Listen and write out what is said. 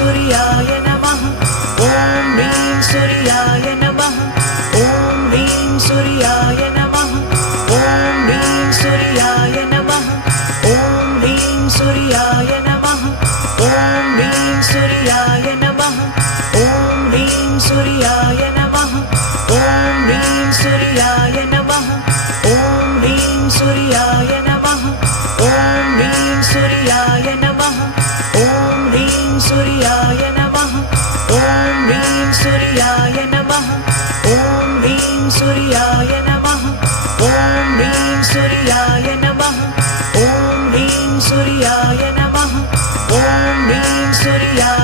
सूर्याय नमः ॐ ह्रीं सूर्याय नमः ॐ ह्रीं सूर्याय नमः ॐ ह्रीं सूर्याय नमः ॐ ह्रीं सूर्याय नमः ॐ ह्रीं सूर्याय नमः ॐ ह्रीं सूर्याय नमः ॐ ह्रीं सूर्याय नमः ॐ ह्रीं सूर्याय नमः ॐ ह्रीं सूर्याय नमः ॐ ह्रीं सूर्याय नमः ॐ ह्रीं सूर्याय नमः ॐ ह्रीं सूर्याय नमः ॐ ह्रीं सूर्याय नमः ॐ ह्रीं सूर्याय नमः ॐ ह्रीं सूर्याय